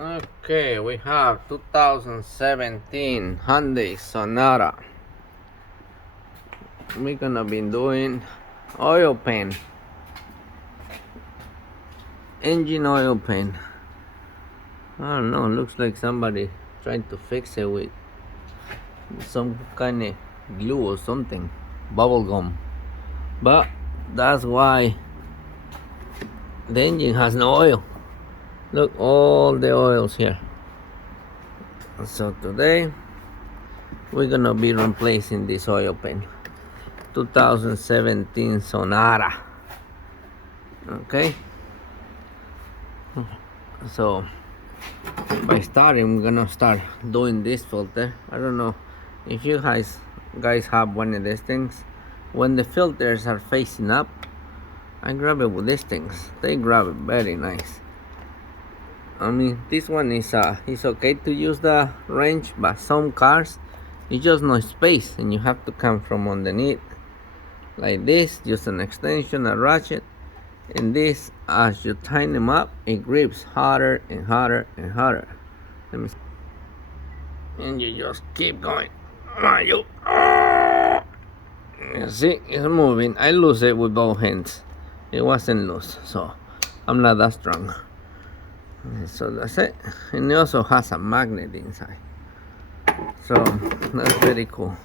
Okay, we have 2017 Hyundai Sonata. We're gonna be doing oil paint, engine oil paint. I don't know, looks like somebody trying to fix it with some kind of glue or something, bubble gum. But that's why the engine has no oil. Look, all the oils here. So today we're gonna be replacing this oil paint. 2017 Sonata. Okay, so by starting, we're gonna start doing this filter. I don't know if you guys have one of these things. When the filters are facing up, I grab it with these things. They grab it very nice. I mean, this one is it's okay to use the wrench, but some cars it's just no space and you have to come from underneath like this, just an extension, a ratchet. And this, as you tighten them up, it grips harder and harder and harder. Let me see. And you just keep going. You see, it's moving. I lose it with both hands. It wasn't loose, so I'm not that strong. So that's it. And it also has a magnet inside, so that's very cool.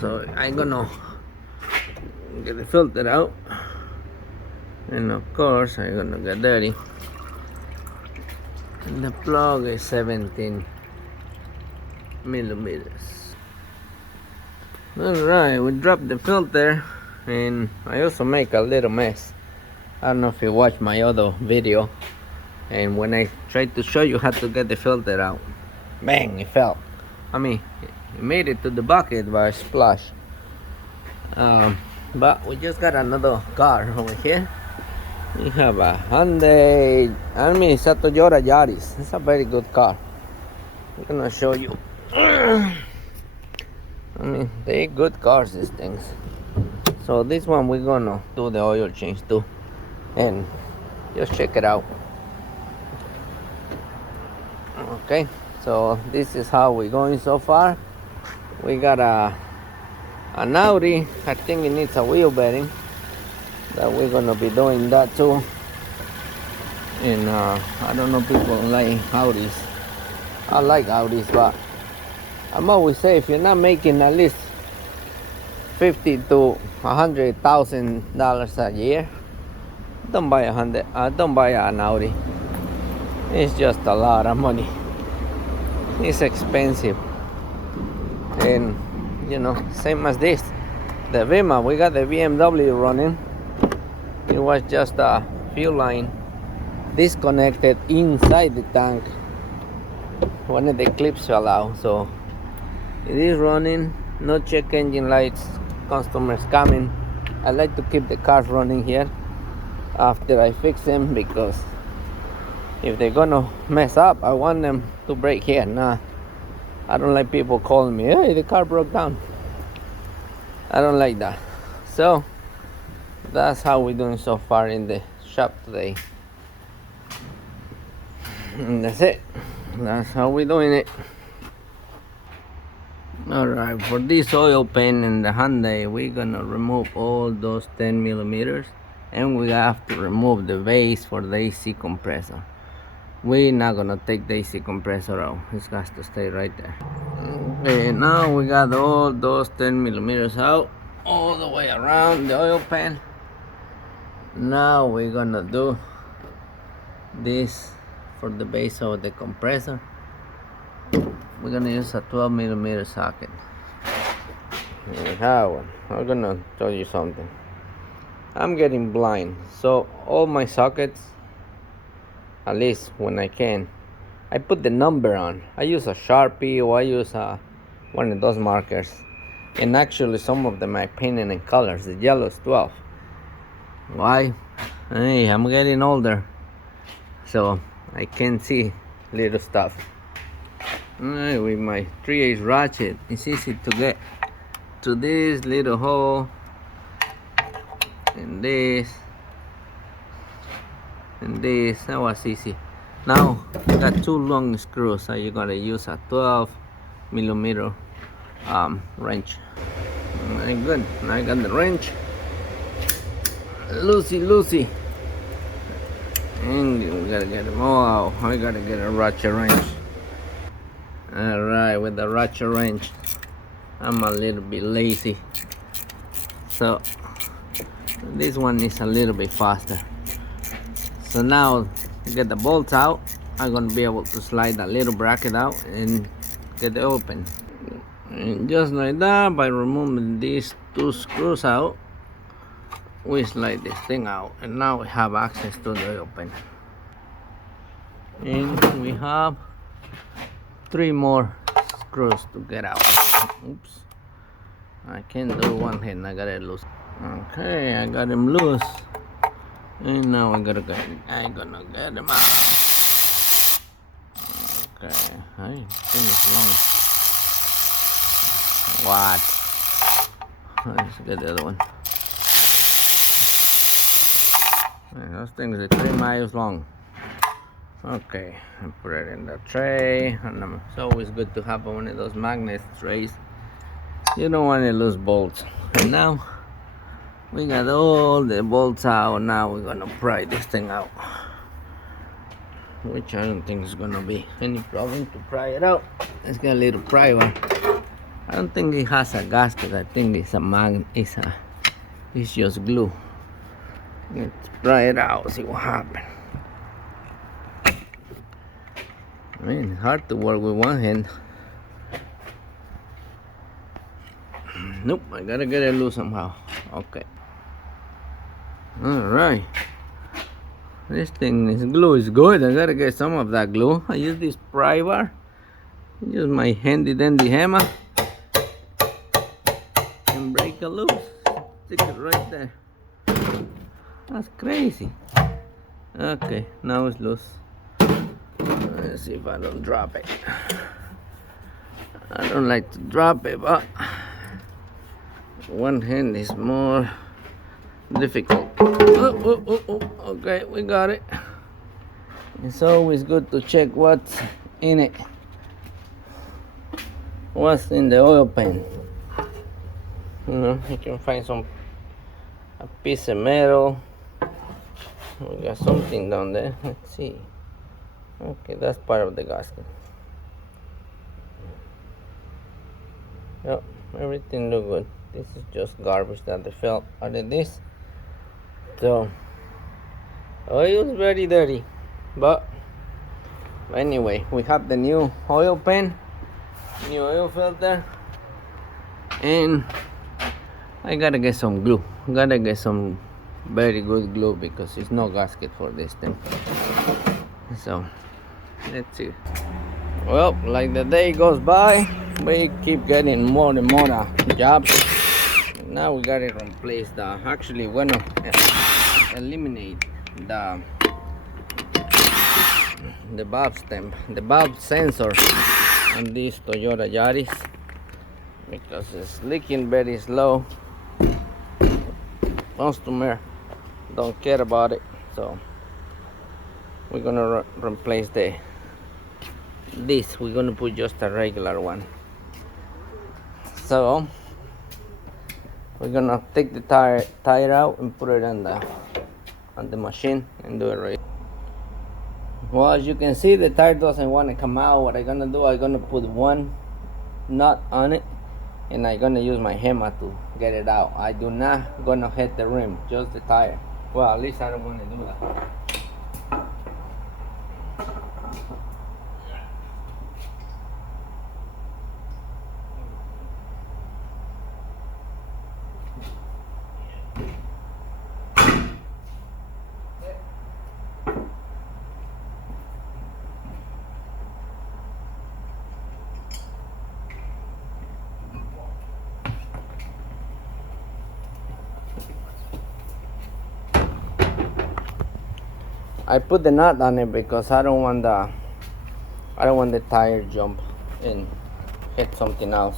So I'm gonna get the filter out, and of course I'm gonna get dirty. And the plug is 17 millimeters. Alright, we dropped the filter, and I also make a little mess. I don't know if you watched my other video, and when I tried to show you how to get the filter out, bang, it fell. I mean, it made it to the bucket by a splash. But we just got another car over here. We have a Hyundai, I mean it's a Toyota Yaris. It's a very good car. I'm gonna show you. I mean, they're good cars, these things. So this one we're gonna do the oil change too, and just check it out. Okay, so this is how we're going so far. We got an Audi. I think it needs a wheel bearing, that we're gonna be doing that too. And I don't know, people like Audis. I like Audis, but I'm always say if you're not making at least $50,000 to $100,000 a year, don't buy don't buy an Audi. It's just a lot of money. It's expensive, and you know, same as this, the Vima. We got the BMW running. It was just a fuel line disconnected inside the tank. One of the clips fell out, so it is running. No check engine lights. Customers coming. I like to keep the cars running here after I fix them, because if they're gonna mess up, I want them to break here. Nah, I don't like people calling me, hey, the car broke down. I don't like that. So that's how we're doing so far in the shop today. And that's it. That's how we're doing it. Alright, for this oil paint in the Hyundai, we're gonna remove all those 10 millimeters, and we have to remove the base for the AC compressor. We're not gonna take the AC compressor out. It has to stay right there. Okay, now we got all those 10 millimeters out, all the way around the oil pan. Now we're gonna do this for the base of the compressor. We're gonna use a 12 millimeter socket. Here we have one. I'm gonna show you something. I'm getting blind, so all my sockets, at least when I can, I put the number on. I use a Sharpie, or I use one of those markers. And actually some of them I painted in colors. The yellow is 12. Why? Hey, I'm getting older, so I can see little stuff. Alright, with my 3/8 ratchet, it's easy to get to this little hole, and this, that was easy. Now you got two long screws, so you're gonna use a 12 millimeter wrench. Very good. Now I got the wrench. Loosey. And we gotta get them all out. I gotta get a ratchet wrench. Alright, with the ratchet wrench, I'm a little bit lazy. So this one is a little bit faster. So now get the bolts out. I'm gonna be able to slide that little bracket out and get it open. And just like that, by removing these two screws out, we slide this thing out, and now we have access to the open. And we have 3 more screws to get out. Oops, I can't do one hand, I got it loose. Okay, I got him loose, and now I'm gonna get him out. Okay, I think it's long. What? Let's get the other one. Those things are 3 miles long. Okay, I put it in the tray, and it's always good to have one of those magnet trays. You don't want to lose bolts. And now we got all the bolts out. Now we're gonna pry this thing out, which I don't think is gonna be any problem to pry it out. It's got a little pry bar. I don't think it has a gasket. I think it's a magnet. It's just glue. Let's try it out, see what happens. I mean, it's hard to work with one hand. Nope, I gotta get it loose somehow. Okay. Alright. This thing is glue is good. I gotta get some of that glue. I use this pry bar. Use my handy dandy hammer and break it loose. Stick it right there. That's crazy. Okay, now it's loose. Let's see if I don't drop it. I don't like to drop it, but one hand is more difficult. Oh, okay, we got it. It's always good to check what's in it. What's in the oil pan? You know, you can find a piece of metal. We got something down there. Let's see. Okay, that's part of the gasket. Yep, everything look good. This is just garbage that they felt out of this. So oil is very dirty, but anyway, we have the new oil pan, new oil filter, and I gotta get some glue. Gotta get some very good glue because there's no gasket for this thing. So let's see. Well, like the day goes by, we keep getting more and more jobs. Now we gotta replace actually we're gonna eliminate the valve stem, the valve sensor on this Toyota Yaris because it's leaking very slow. Customer don't care about it, so we're gonna replace this. We're gonna put just a regular one. So we're gonna take the tire out and put it on the machine and do it right. Well, as you can see, the tire doesn't want to come out. What I'm gonna do, I'm gonna put one nut on it, and I'm gonna use my hammer to get it out. I do not gonna hit the rim, just the tire. Well, at least I don't want to do that. I put the nut on it because I don't want the tire jump and hit something else.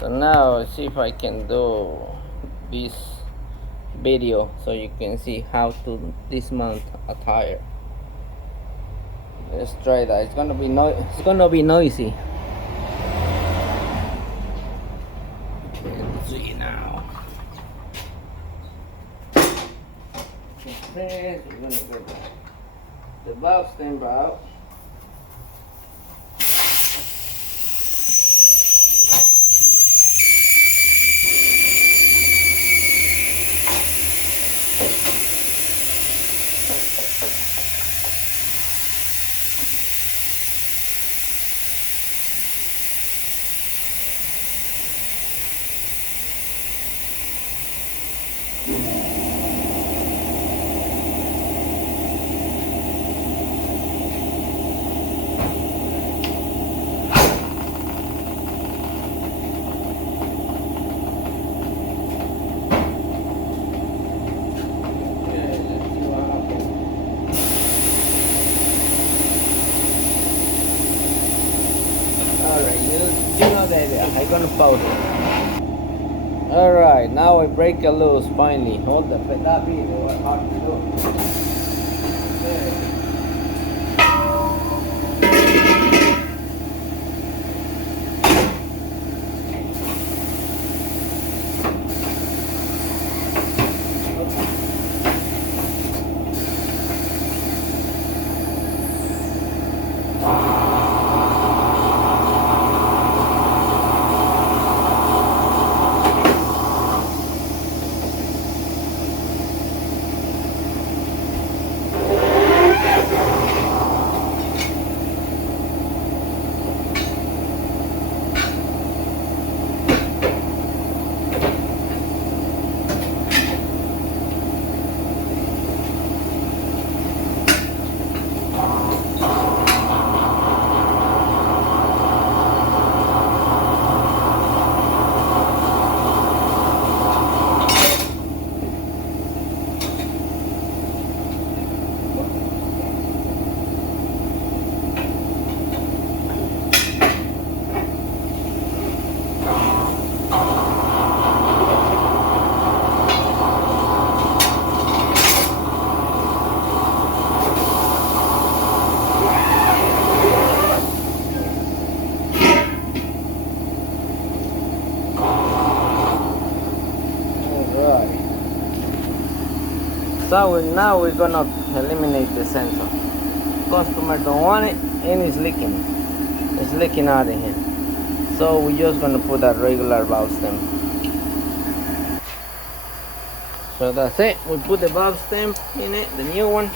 So now let's see if I can do this video so you can see how to dismount a tire. Let's try that. It's gonna be noisy. Let's see now. We're gonna get the valve stem out. I'm gonna pause it. Alright, now I break it loose finally. Hold the that beat, it was hard to do. Okay. So now we're gonna eliminate the sensor. Customer don't want it and it's leaking. It's leaking out of here. So we're just gonna put a regular valve stem. So that's it. We put the valve stem in it, the new one.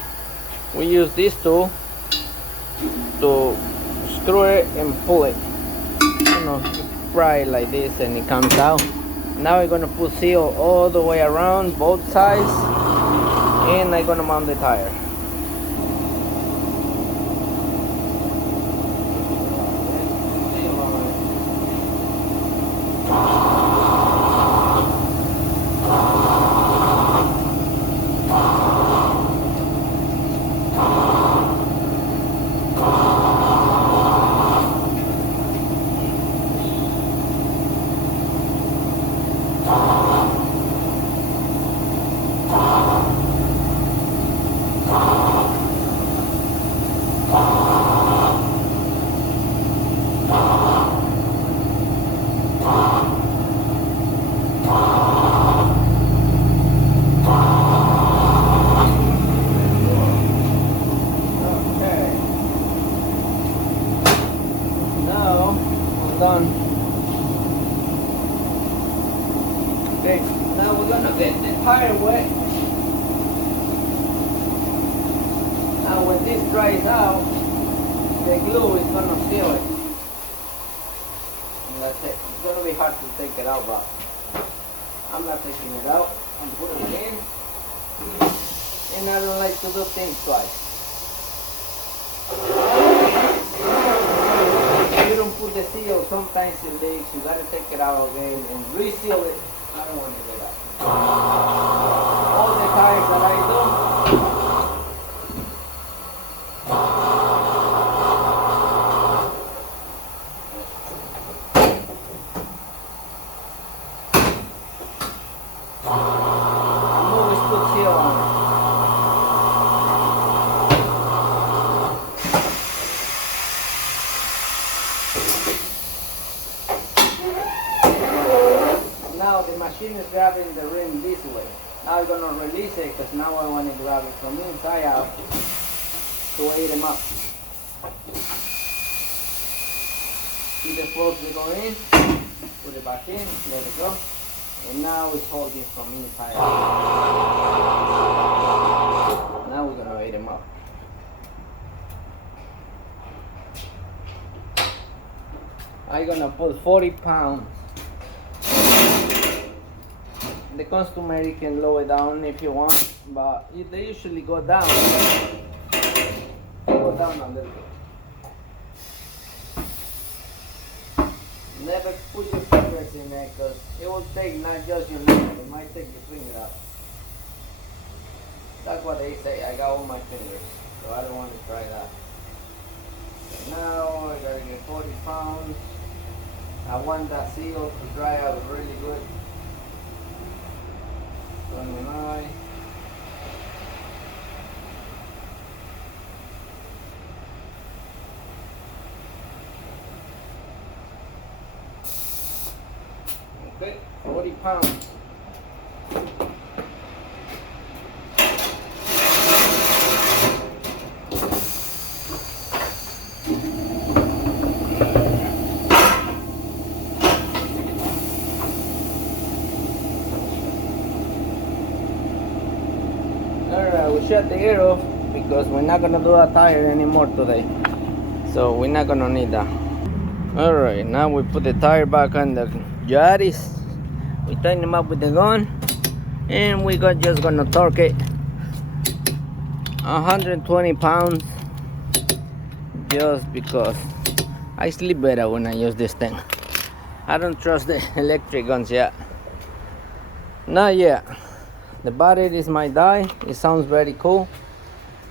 We use this tool to screw it and pull it. You know, pry it like this and it comes out. Now we're gonna put seal all the way around both sides. And I'm gonna mount the tire. Done. Okay, now we're gonna get the tire wet. Now when this dries out, the glue is gonna seal it. And that's it. It's gonna be hard to take it out, but I'm not taking it out. I'm putting it in. And I don't like to do things twice. You don't put the seal, sometimes it leaks, you gotta take it out again and reseal it. I don't want to do that. All the tires that I do, I'm always put seal on it. machine is grabbing the rim this way. Now I'm gonna release it because now I want to grab it from inside out to aid him up. See the forks they go in, put it back in, let it go. And now it's holding from inside out. Now we're gonna aid him up. I'm gonna put 40 pounds. The customer you can lower it down if you want, but they usually go down. Go down a little bit. Never put your fingers in there because it will take not just your leg, it might take your finger out. That's what they say. I got all my fingers, so I don't want to try that. So now I gotta get 40 pounds. I want that seal to dry out really good. 29. Okay, 40 pounds. Alright, we shut the air off because we're not gonna do a tire anymore today. So we're not gonna need that. Alright, now we put the tire back on the Yaris. We tighten them up with the gun. And we got just gonna torque it 120 pounds. Just because I sleep better when I use this thing. I don't trust the electric guns yet. Not yet. The batteries might die. It sounds very cool,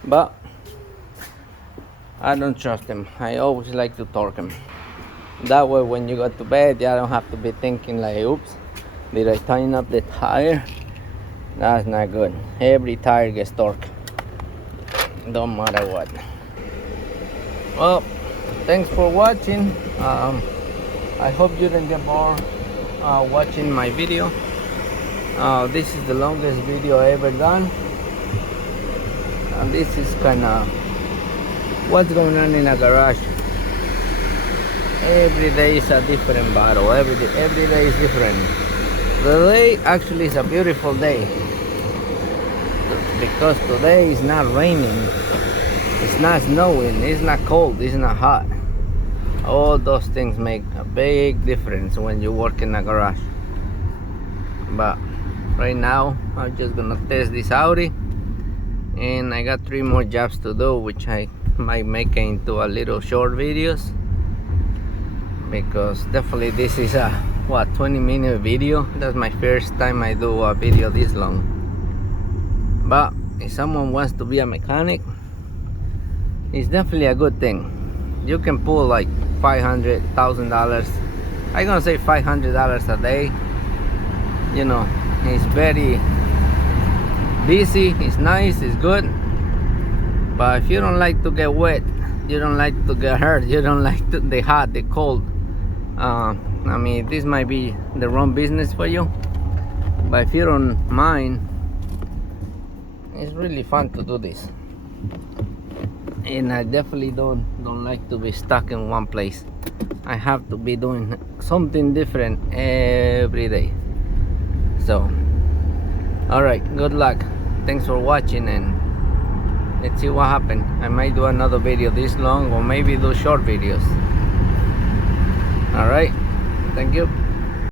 but I don't trust them. I always like to torque them. That way when you go to bed, I don't have to be thinking like, oops, did I tighten up the tire? That's not good. Every tire gets torqued, don't matter what. Well, thanks for watching. I hope you didn't get bored watching my video. This is the longest video I ever done, and this is kind of what's going on in a garage. Every day is a different battle. Every day is different. Today actually is a beautiful day because today is not raining, it's not snowing, it's not cold, it's not hot. All those things make a big difference when you work in a garage. But right now I'm just gonna test this Audi, and I got 3 more jobs to do, which I might make into a little short videos, because definitely this is a 20-minute video. That's my first time I do a video this long. But if someone wants to be a mechanic, it's definitely a good thing. You can pull like $500,000. I'm gonna say $500 a day. You know, it's very busy, it's nice, it's good. But if you don't like to get wet, you don't like to get hurt, you don't like the hot, the cold, I mean, this might be the wrong business for you. But if you don't mind, it's really fun to do this. And I definitely don't like to be stuck in one place. I have to be doing something different every day. So, alright, good luck. Thanks for watching, and let's see what happens. I might do another video this long, or maybe do short videos. Alright, thank you.